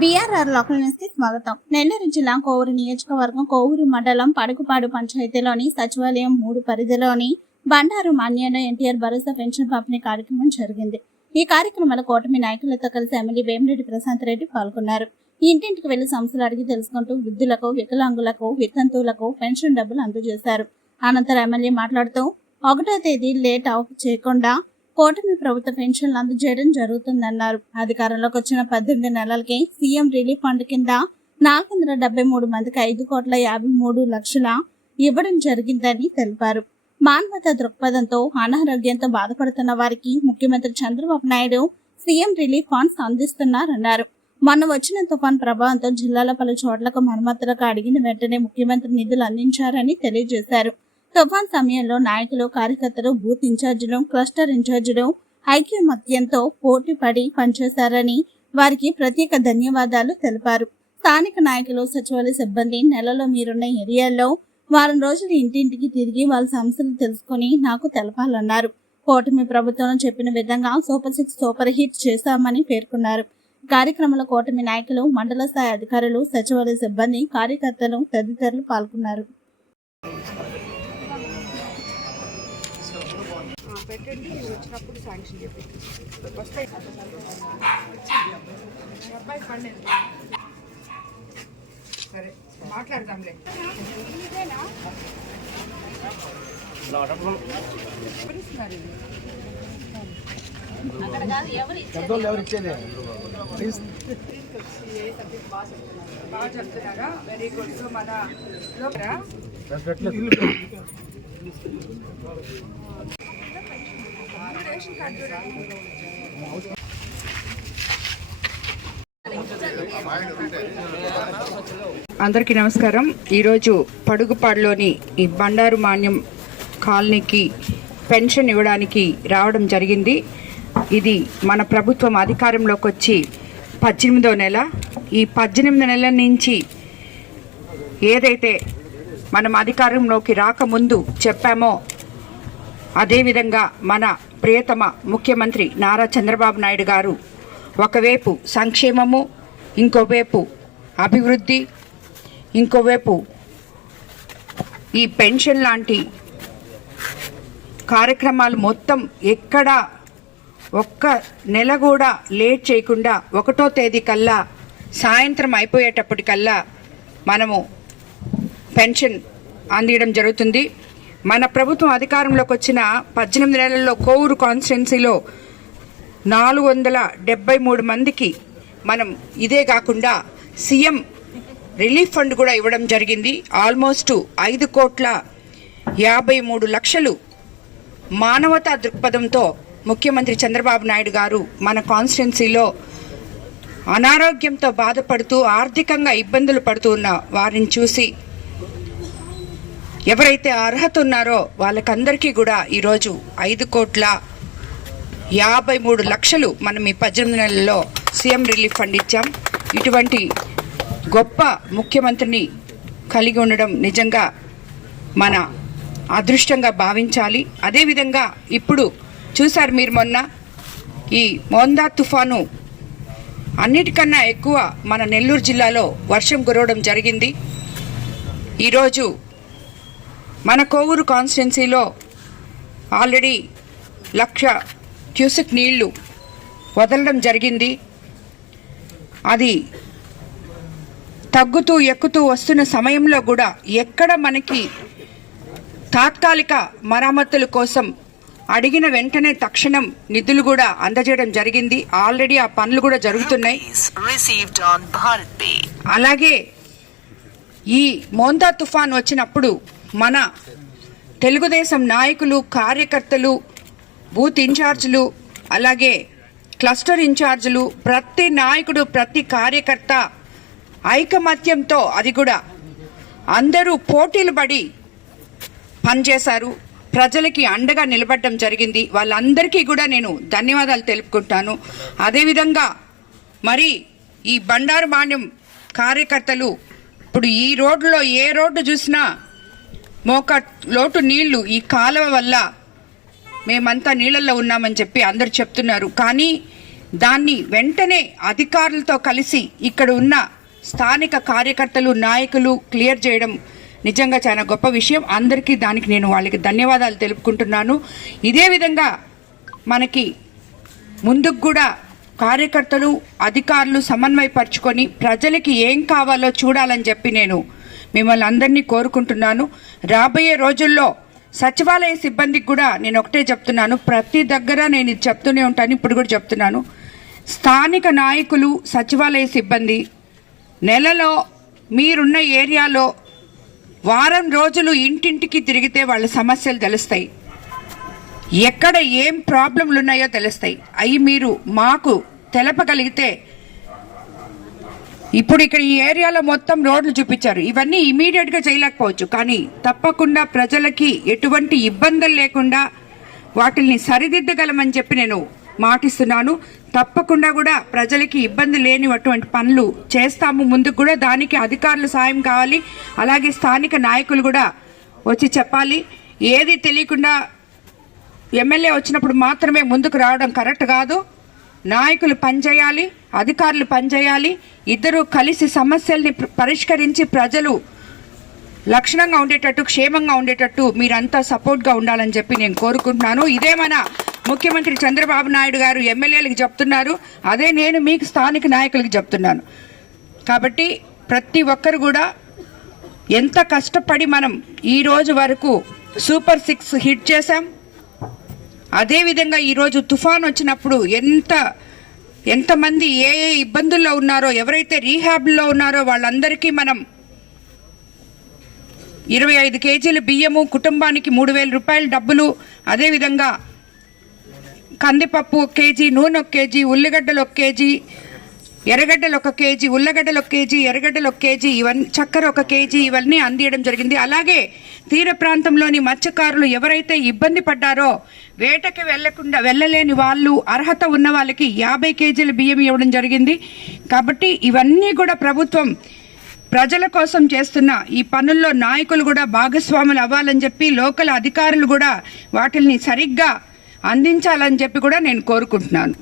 BRR local న్యూస్కి స్వాగతం. నెల్లూరు జిల్లా కోవూరు నియోజకవర్గం కోవూరు మండలం పడుకుపాడు పంచాయతీలోని సచివాలయం మూడు పరిధిలోని బండారు మాన్యంలో ఎన్టీఆర్ భరోసా పెన్షన్ పంపిణీ కార్యక్రమం జరిగింది. ఈ కార్యక్రమంలో కూటమి నాయకులతో కలిసి ఎమ్మెల్యే వేమిరెడ్డి ప్రశాంత్ రెడ్డి పాల్గొన్నారు. ఇంటింటికి వెళ్ళి సమస్యలు అడిగి తెలుసుకుంటూ వృద్ధులకు వికలాంగులకు వితంతువులకు పెన్షన్ డబ్బులు అందజేశారు. అనంతరం ఎమ్మెల్యే మాట్లాడుతూ ఒకటో తేదీ లేట్ అవ చేయకుండా కూటమి ప్రభుత్వ పెన్షన్లు అందజేయడం జరుగుతుందన్నారు. అధికారంలోకి వచ్చిన పద్దెనిమిది నెలలకి సీఎం రిలీఫ్ ఫండ్ కింద నాలుగు వందల డెబ్బై మూడు మందికి ఐదు కోట్ల యాభై మూడు లక్షల ఇవ్వడం జరిగిందని తెలిపారు. మానవత దృక్పథంతో అనారోగ్యంతో బాధపడుతున్న వారికి ముఖ్యమంత్రి Chandrababu Naidu CM relief funds అందిస్తున్నారన్నారు. మొన్న వచ్చిన తుఫాన్ ప్రభావంతో జిల్లాల పలు చోట్లకు మరమ్మతులకు అడిగిన వెంటనే ముఖ్యమంత్రి నిధులు అందించారని తెలియజేశారు. తుఫాన్ సమయంలో నాయకులు కార్యకర్తలు బూత్ ఇన్ఛార్జీలు క్లస్టర్ ఇన్ఛార్జీలు ఐక్యమత్యంతో పోటీ పడి పనిచేశారని వారికి ప్రత్యేక ధన్యవాదాలు తెలిపారు. స్థానిక నాయకులు సచివాలయ సిబ్బంది నెలలో మీరున్న ఏరియాల్లో వారం రోజులు ఇంటింటికి తిరిగి వాళ్ళ సమస్యలు తెలుసుకుని నాకు తెలపాలన్నారు. కూటమి ప్రభుత్వం చెప్పిన విధంగా సూపర్ సిక్స్ సూపర్ హిట్ చేశామని పేర్కొన్నారు. కార్యక్రమంలో కూటమి నాయకులు మండల స్థాయి అధికారులు సచివాలయ సిబ్బంది కార్యకర్తలు తదితరులు పాల్గొన్నారు. పెట్టండి వచ్చినప్పుడు శాంక్షన్ చెప్పి వస్తాయి అబ్బాయి పండింది సరే మాట్లాడదాంలే. ఇది? బాగా చెప్తున్నారా? వెరీ గుడ్ సో మన లోపల రేషన్ కార్డు అందరికీ నమస్కారం. ఈరోజు పడుగుపాడులోని ఈ బండారు మాన్యం కాలనీకి పెన్షన్ ఇవ్వడానికి రావడం జరిగింది. ఇది మన ప్రభుత్వం అధికారంలోకి వచ్చి పద్దెనిమిదో నెల. ఈ పద్దెనిమిది నెలల నుంచి ఏదైతే మనం అధికారంలోకి రాకముందు చెప్పామో అదేవిధంగా మన ప్రియతమ ముఖ్యమంత్రి నారా చంద్రబాబు నాయుడు గారు ఒకవైపు సంక్షేమము ఇంకోవైపు అభివృద్ధి ఇంకోవైపు ఈ పెన్షన్ లాంటి కార్యక్రమాలు మొత్తం ఎక్కడ ఒక్క నెల కూడా లేట్ చేయకుండా ఒకటో తేదీ కల్లా సాయంత్రం అయిపోయేటప్పటికల్లా మనము పెన్షన్ అందియడం జరుగుతుంది. మన ప్రభుత్వం అధికారంలోకి వచ్చిన పద్దెనిమిది నెలల్లో కోవూరు కాన్స్టిట్యున్సీలో నాలుగు వందల డెబ్బై మూడు మందికి మనం ఇదే కాకుండా సీఎం రిలీఫ్ ఫండ్ కూడా ఇవ్వడం జరిగింది. ఆల్మోస్ట్ ఐదు కోట్ల యాభై మూడు లక్షలు మానవతా దృక్పథంతో ముఖ్యమంత్రి చంద్రబాబు నాయుడు గారు మన కాన్స్టిట్యున్సీలో అనారోగ్యంతో బాధపడుతూ ఆర్థికంగా ఇబ్బందులు పడుతూ ఉన్న వారిని చూసి ఎవరైతే అర్హత ఉన్నారో వాళ్ళకందరికీ కూడా ఈరోజు ఐదు కోట్ల యాభై మూడు లక్షలు మనం ఈ పద్దెనిమిది నెలల్లో సీఎం రిలీఫ్ ఫండ్ ఇచ్చాం. ఇటువంటి గొప్ప ముఖ్యమంత్రిని కలిగి ఉండడం నిజంగా మన అదృష్టంగా భావించాలి. అదేవిధంగా ఇప్పుడు చూశారు మీరు మొన్న ఈ మోందా తుఫాను అన్నిటికన్నా ఎక్కువ మన నెల్లూరు జిల్లాలో వర్షం కురవడం జరిగింది. ఈరోజు మన కోవూరు కాన్స్టిట్యున్సీలో ఆల్రెడీ లక్ష క్యూసెక్ నీళ్ళు వదలడం జరిగింది. అది తగ్గుతూ ఎక్కుతూ వస్తున్న సమయంలో కూడా ఎక్కడ మనకి తాత్కాలిక మరమ్మతుల కోసం అడిగిన వెంటనే తక్షణం నిధులు కూడా అందజేయడం జరిగింది. ఆల్రెడీ ఆ పనులు కూడా జరుగుతున్నాయి. అలాగే ఈ మోందా తుఫాన్ వచ్చినప్పుడు మన తెలుగుదేశం నాయకులు కార్యకర్తలు బూత్ ఇన్ఛార్జీలు అలాగే క్లస్టర్ ఇన్ఛార్జీలు ప్రతి నాయకుడు ప్రతి కార్యకర్త ఐకమత్యంతో అది కూడా అందరూ పోటీలు పడి పనిచేశారు. ప్రజలకి అండగా నిలబడడం జరిగింది. వాళ్ళందరికీ కూడా నేను ధన్యవాదాలు తెలుపుకుంటాను. అదేవిధంగా మరి ఈ బండారు మాన్యం కార్యకర్తలు ఇప్పుడు ఈ రోడ్లో ఏ రోడ్డు చూసినా మోక లోటు నీళ్ళు ఈ కాలువ వల్ల మేమంతా నీళ్ళల్లో ఉన్నామని చెప్పి అందరు చెప్తున్నారు. కానీ దాన్ని వెంటనే అధికారులతో కలిసి ఇక్కడ ఉన్న స్థానిక కార్యకర్తలు నాయకులు క్లియర్ చేయడం నిజంగా చాలా గొప్ప విషయం. అందరికీ దానికి నేను వాళ్ళకి ధన్యవాదాలు తెలుపుకుంటున్నాను. ఇదే విధంగా మనకి ముందుకు కూడా కార్యకర్తలు అధికారులు సమన్వయపరుచుకొని ప్రజలకి ఏం కావాలో చూడాలని చెప్పి నేను మిమ్మల్ని అందరినీ కోరుకుంటున్నాను. రాబోయే రోజుల్లో సచివాలయ సిబ్బందికి కూడా నేను ఒకటే చెప్తున్నాను. ప్రతి దగ్గర నేను ఇది చెప్తూనే ఉంటాను. ఇప్పుడు కూడా చెప్తున్నాను. స్థానిక నాయకులు సచివాలయ సిబ్బంది నెలలో మీరున్న ఏరియాలో వారం రోజులు ఇంటింటికి తిరిగితే వాళ్ళ సమస్యలు తెలుస్తాయి. ఎక్కడ ఏం ప్రాబ్లంలు ఉన్నాయో తెలుస్తాయి. అవి మీరు మాకు తెలపగలిగితే ఇప్పుడు ఇక్కడ ఈ ఏరియాలో మొత్తం రోడ్లు చూపించారు. ఇవన్నీ ఇమీడియట్గా చేయలేకపోవచ్చు. కానీ తప్పకుండా ప్రజలకి ఎటువంటి ఇబ్బందులు లేకుండా వాటిని సరిదిద్దగలమని చెప్పి నేను మాటిస్తున్నాను. తప్పకుండా కూడా ప్రజలకి ఇబ్బంది లేని అటువంటి పనులు చేస్తాము. ముందుకు కూడా దానికి అధికారులు సాయం కావాలి. అలాగే స్థానిక నాయకులు కూడా వచ్చి చెప్పాలి. ఏది తెలియకుండా ఎమ్మెల్యే వచ్చినప్పుడు మాత్రమే ముందుకు రావడం కరెక్ట్ కాదు. నాయకులు పనిచేయాలి అధికారులు పనిచేయాలి ఇద్దరు కలిసి సమస్యల్ని పరిష్కరించి ప్రజలు లక్షణంగా ఉండేటట్టు క్షేమంగా ఉండేటట్టు మీరంతా సపోర్ట్గా ఉండాలని చెప్పి నేను కోరుకుంటున్నాను. ఇదే మన ముఖ్యమంత్రి చంద్రబాబు నాయుడు గారు ఎమ్మెల్యేలకు చెప్తున్నారు. అదే నేను మీకు స్థానిక నాయకులకు చెప్తున్నాను. కాబట్టి ప్రతి ఒక్కరు కూడా ఎంత కష్టపడి మనం ఈ రోజు వరకు సూపర్ సిక్స్ హిట్ చేశాం. అదేవిధంగా ఈరోజు తుఫాన్ వచ్చినప్పుడు ఎంత ఎంతమంది ఏ ఏ ఇబ్బందుల్లో ఉన్నారో ఎవరైతే రీహాబ్లో ఉన్నారో వాళ్ళందరికీ మనం ఇరవై ఐదు కేజీల బియ్యము కుటుంబానికి మూడు వేల రూపాయల డబ్బులు అదేవిధంగా కందిపప్పు ఒక కేజీ నూనె ఒక కేజీ ఉల్లిగడ్డలు ఒక కేజీ ఎర్రగడ్డలు ఒక కేజీ ఉల్లగడ్డలు ఒక కేజీ ఎర్రగడ్డలు ఒక కేజీ ఇవన్నీ చక్కెర ఒక కేజీ ఇవన్నీ అందియడం జరిగింది. అలాగే తీర ప్రాంతంలోని మత్స్యకారులు ఎవరైతే ఇబ్బంది పడ్డారో వేటకి వెళ్ళకుండా వెళ్ళలేని వాళ్ళు అర్హత ఉన్న వాళ్ళకి యాభై కేజీల బియ్యం ఇవ్వడం జరిగింది. కాబట్టి ఇవన్నీ కూడా ప్రభుత్వం ప్రజల కోసం చేస్తున్న ఈ పనుల్లో నాయకులు కూడా భాగస్వాములు అవ్వాలని చెప్పి లోకల్ అధికారులు కూడా వాటిని సరిగ్గా అందించాలని చెప్పి కూడా నేను కోరుకుంటున్నాను.